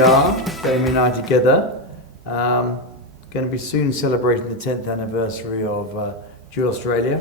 we are, Damien and I together, going to be soon celebrating the 10th anniversary of Dual Australia.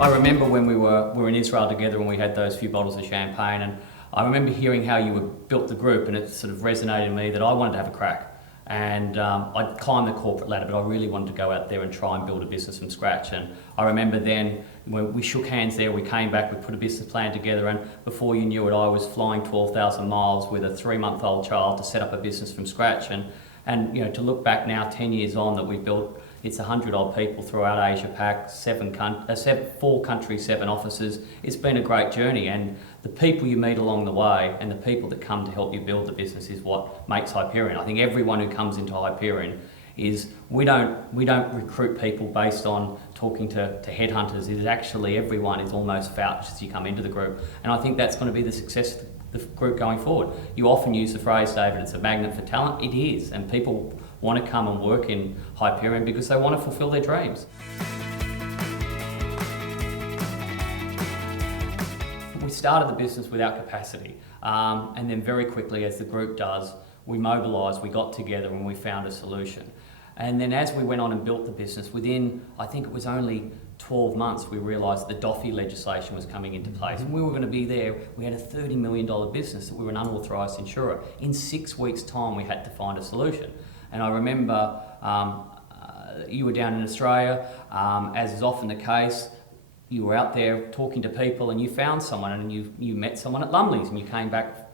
I remember when we were in Israel together and we had those few bottles of champagne, and I remember hearing how you built the group, and it sort of resonated in me that I wanted to have a crack. And I'd climbed the corporate ladder, but I really wanted to go out there and try and build a business from scratch. And I remember then when we shook hands there, we came back, we put a business plan together, and before you knew it, I was flying 12,000 miles with a 3-month-old child to set up a business from scratch. And you know, to look back now, 10 years on, that we've built, it's 100-odd people throughout Asia Pac, 4 countries, 7 offices. It's been a great journey, and the people you meet along the way and the people that come to help you build the business is what makes Hyperion. I think everyone who comes into Hyperion is, we don't recruit people based on talking to headhunters. It is actually, everyone is almost vouched as you come into the group, and I think that's going to be the success of the group going forward. You often use the phrase, David, it's a magnet for talent. It is, and people want to come and work in Hyperion because they want to fulfill their dreams. We started the business without capacity, and then very quickly, as the group does, we mobilised, we got together and we found a solution. And then as we went on and built the business, within, I think it was only 12 months, we realised the DOFI legislation was coming into place. And we were going to be there. We had a $30 million business that we were an unauthorised insurer. In 6 weeks' time, we had to find a solution. And I remember you were down in Australia, as is often the case. You were out there talking to people and you found someone, and you met someone at Lumley's, and you came back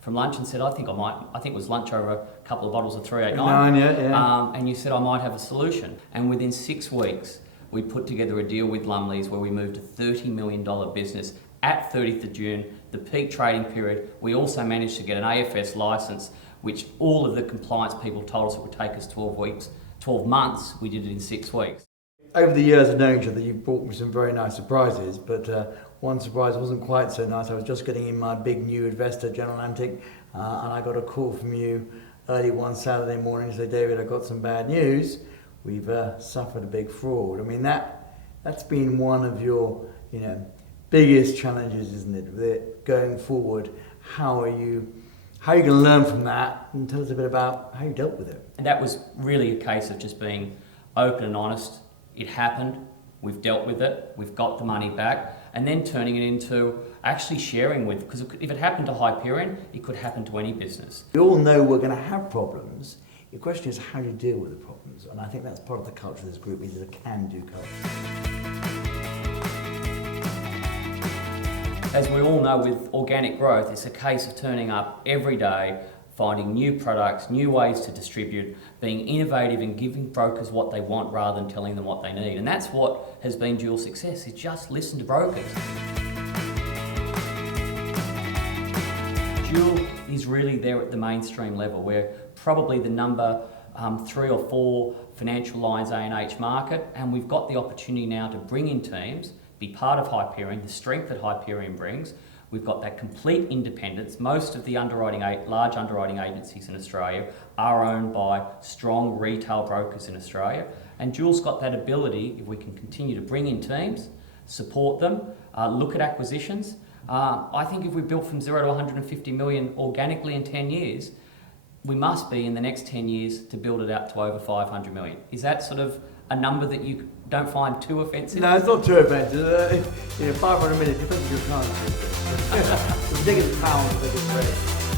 from lunch and said, I think it was lunch over a couple of bottles of 389. Yeah. And you said, I might have a solution. And within 6 weeks, we put together a deal with Lumley's where we moved a $30 million business at 30th of June, the peak trading period. We also managed to get an AFS licence, which all of the compliance people told us it would take us 12 months. We did it in 6 weeks. Over the years of knowing each other, you've brought me some very nice surprises, but one surprise wasn't quite so nice. I was just getting in my big new investor, General Antic, and I got a call from you early one Saturday morning to say, David, I've got some bad news. We've suffered a big fraud. I mean, that's been one of your biggest challenges, isn't it? Going forward, how are you going to learn from that, and tell us a bit about how you dealt with it? And that was really a case of just being open and honest. It happened, we've dealt with it, we've got the money back, and then turning it into actually sharing with, because if it happened to Hyperion, it could happen to any business. We all know we're going to have problems. The question is how do you deal with the problems? And I think that's part of the culture of this group, is a can-do culture. As we all know, with organic growth, it's a case of turning up every day, finding new products, new ways to distribute, being innovative and giving brokers what they want rather than telling them what they need. And that's what has been Dual's success, is just listen to brokers. Dual is really there at the mainstream level. We're probably the number 3 or 4 financial lines A&H market, and we've got the opportunity now to bring in teams, be part of Hyperion, the strength that Hyperion brings. We've got that complete independence. Most of the large underwriting agencies in Australia are owned by strong retail brokers in Australia. And Dual's got that ability, if we can continue to bring in teams, support them, look at acquisitions. I think if we built from 0 to 150 million organically in 10 years, we must be in the next 10 years to build it out to over 500 million. Is that sort of a number that you don't find too offensive? No, it's not too offensive. 500 million, depends on your currency. We're taking the pounds, I think it's great.